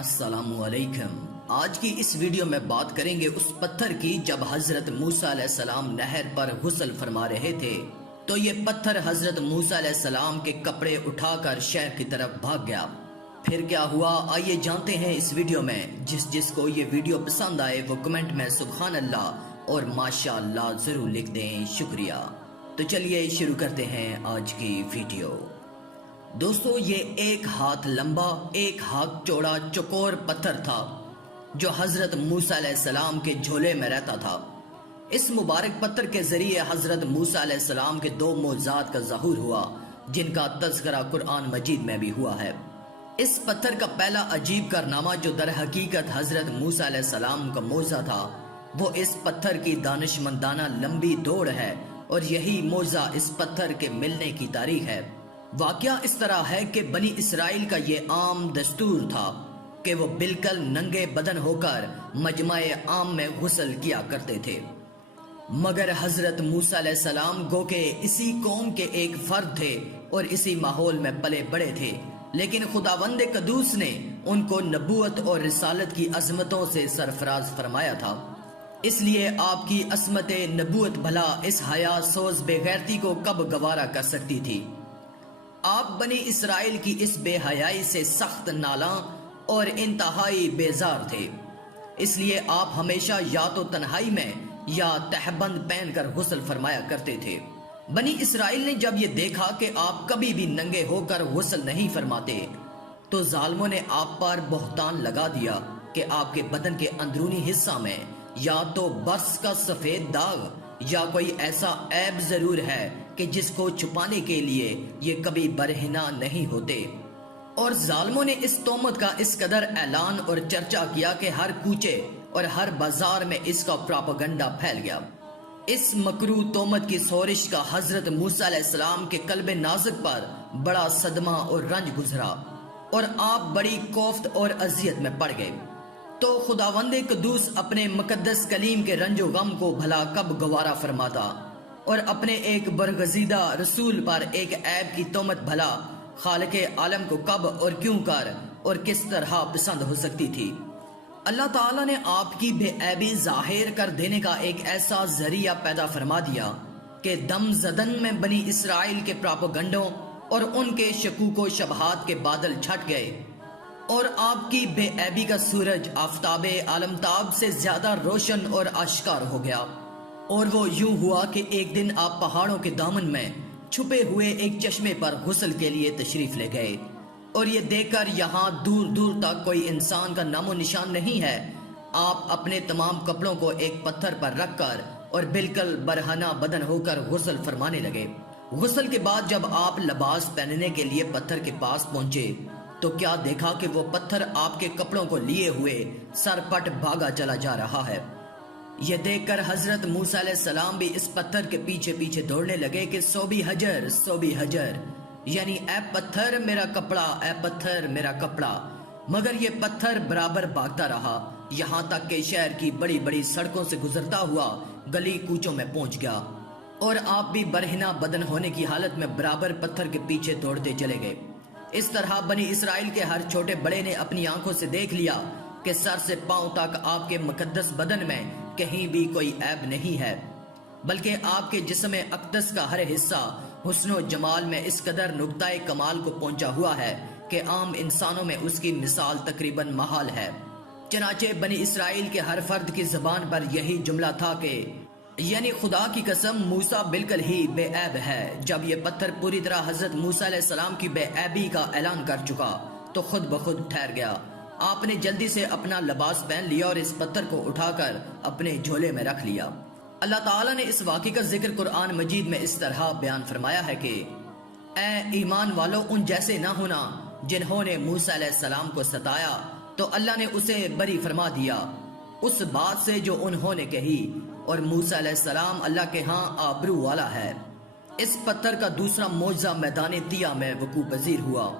السلام علیکم۔ آج کی اس ویڈیو میں بات کریں گے اس پتھر کی جب حضرت موسیٰ علیہ السلام نہر پر غسل فرما رہے تھے تو یہ پتھر حضرت موسیٰ علیہ السلام کے کپڑے اٹھا کر شہر کی طرف بھاگ گیا۔ پھر کیا ہوا آئیے جانتے ہیں اس ویڈیو میں۔ جس کو یہ ویڈیو پسند آئے وہ کمنٹ میں سبحان اللہ اور ماشاءاللہ ضرور لکھ دیں، شکریہ۔ تو چلیے شروع کرتے ہیں آج کی ویڈیو۔ دوستو یہ 1 ہاتھ لمبا 1 ہاتھ چوڑا چوکور پتھر تھا جو حضرت موسیٰ علیہ السلام کے جھولے میں رہتا تھا۔ اس مبارک پتھر کے ذریعے حضرت موسیٰ علیہ السلام کے 2 معجزات کا ظہور ہوا جن کا تذکرہ قرآن مجید میں بھی ہوا ہے۔ اس پتھر کا پہلا عجیب کارنامہ جو در حقیقت حضرت موسیٰ علیہ السلام کا معجزہ تھا وہ اس پتھر کی دانشمندانہ لمبی دوڑ ہے اور یہی معجزہ اس پتھر کے ملنے کی تاریخ ہے۔ واقعہ اس طرح ہے کہ بنی اسرائیل کا یہ عام دستور تھا کہ وہ بالکل ننگے بدن ہو کر مجمع عام میں غسل کیا کرتے تھے، مگر حضرت موسیٰ علیہ السلام گو کہ اسی قوم کے ایک فرد تھے اور اسی ماحول میں پلے بڑے تھے، لیکن خداوند قدوس نے ان کو نبوت اور رسالت کی عظمتوں سے سرفراز فرمایا تھا۔ اس لیے آپ کی عصمت نبوت بھلا اس حیا سوز بے غیرتی کو کب گوارا کر سکتی تھی۔ آپ بنی اسرائیل کی اس بے حیائی سے سخت نالاں اور انتہائی بیزار تھے، اس لیے آپ ہمیشہ یا تو تنہائی میں یا تہبند پہن کر غسل فرمایا کرتے تھے۔ بنی اسرائیل نے جب یہ دیکھا کہ آپ کبھی بھی ننگے ہو کر غسل نہیں فرماتے تو ظالموں نے آپ پر بہتان لگا دیا کہ آپ کے بدن کے اندرونی حصہ میں یا تو برس کا سفید داغ یا کوئی ایسا عیب ضرور ہے کہ جس کو چھپانے کے لیے یہ کبھی برہنہ نہیں ہوتے، اور ظالموں نے اس تہمت کا اس قدر اعلان اور چرچا کیا کہ ہر کوچے اور ہر بازار میں اس کا پراپیگنڈا پھیل گیا۔ اس مکروہ تہمت کی سورش کا حضرت موسیٰ علیہ السلام کے قلب نازک پر بڑا صدمہ اور رنج گزرا اور آپ بڑی کوفت اور اذیت میں پڑ گئے۔ تو خداوند قدوس اپنے مقدس کلیم کے رنج و غم کو بھلا کب گوارا فرماتا اور اپنے ایک برگزیدہ رسول پر ایک عیب کی تہمت بھلا خالق عالم کو کب اور کیوں کر اور کس طرح پسند ہو سکتی تھی۔ اللہ تعالیٰ نے آپ کی بے عیبی ظاہر کر دینے کا ایک ایسا ذریعہ پیدا فرما دیا کہ دم زدن میں بنی اسرائیل کے پراپیگنڈوں اور ان کے شکوک و شبہات کے بادل چھٹ گئے اور آپ کی بے عیبی کا سورج آفتاب عالمتاب سے زیادہ روشن اور آشکار ہو گیا۔ اور وہ یوں ہوا کہ ایک دن آپ پہاڑوں کے دامن میں چھپے ہوئے ایک چشمے پر غسل کے لیے تشریف لے گئے، اور یہ دیکھ کر یہاں دور دور تک کوئی انسان کا نام و نشان نہیں ہے، آپ اپنے تمام کپڑوں کو ایک پتھر پر رکھ کر اور بالکل برہنہ بدن ہو کر غسل فرمانے لگے۔ غسل کے بعد جب آپ لباس پہننے کے لیے پتھر کے پاس پہنچے تو کیا دیکھا کہ وہ پتھر آپ کے کپڑوں کو لیے ہوئے سر پٹ بھاگا چلا جا رہا ہے۔ یہ دیکھ کر حضرت موسیٰ علیہ السلام بھی اس پتھر کے پیچھے پیچھے دوڑنے لگے کہ سوبی حجر، یعنی اے پتھر میرا کپڑا، اے پتھر میرا کپڑا۔ مگر یہ پتھر برابر بھاگتا رہا یہاں تک کہ شہر کی بڑی بڑی سڑکوں سے گزرتا ہوا گلی کوچوں میں پہنچ گیا، اور آپ بھی برہنہ بدن ہونے کی حالت میں برابر پتھر کے پیچھے دوڑتے چلے گئے۔ اس طرح بنی اسرائیل کے ہر چھوٹے بڑے نے اپنی آنکھوں سے دیکھ لیا کہ سر سے پاؤں تک آپ کے مقدس بدن میں کہیں بھی کوئی عیب نہیں ہے، بلکہ آپ کے جسم اقدس کا ہر حصہ حسن و جمال میں اس قدر نقطۂ کمال کو پہنچا ہوا ہے کہ عام انسانوں میں اس کی مثال تقریباً محال ہے۔ چنانچہ بنی اسرائیل کے ہر فرد کی زبان پر یہی جملہ تھا کہ یعنی خدا کی قسم موسیٰ بالکل ہی بے عیب ہے۔ جب یہ پتھر پوری طرح حضرت موسیٰ علیہ السلام کی بے عیبی کا اعلان کر چکا تو خود بخود ٹھہر گیا۔ آپ نے جلدی سے اپنا لباس پہن لیا اور اس پتھر کو اٹھا کر اپنے جھولے میں رکھ لیا۔ اللہ تعالیٰ نے اس واقعے کا ذکر قرآن مجید میں اس طرح بیان فرمایا ہے کہ اے ایمان والو ان جیسے نہ ہونا جنہوں نے موسیٰ علیہ السلام کو ستایا تو اللہ نے اسے بری فرما دیا اس بات سے جو انہوں نے کہی، اور موسیٰ علیہ السلام اللہ کے ہاں آبرو والا ہے۔ اس پتھر کا دوسرا معجزہ میدان طیہ میں وقوع پذیر ہوا۔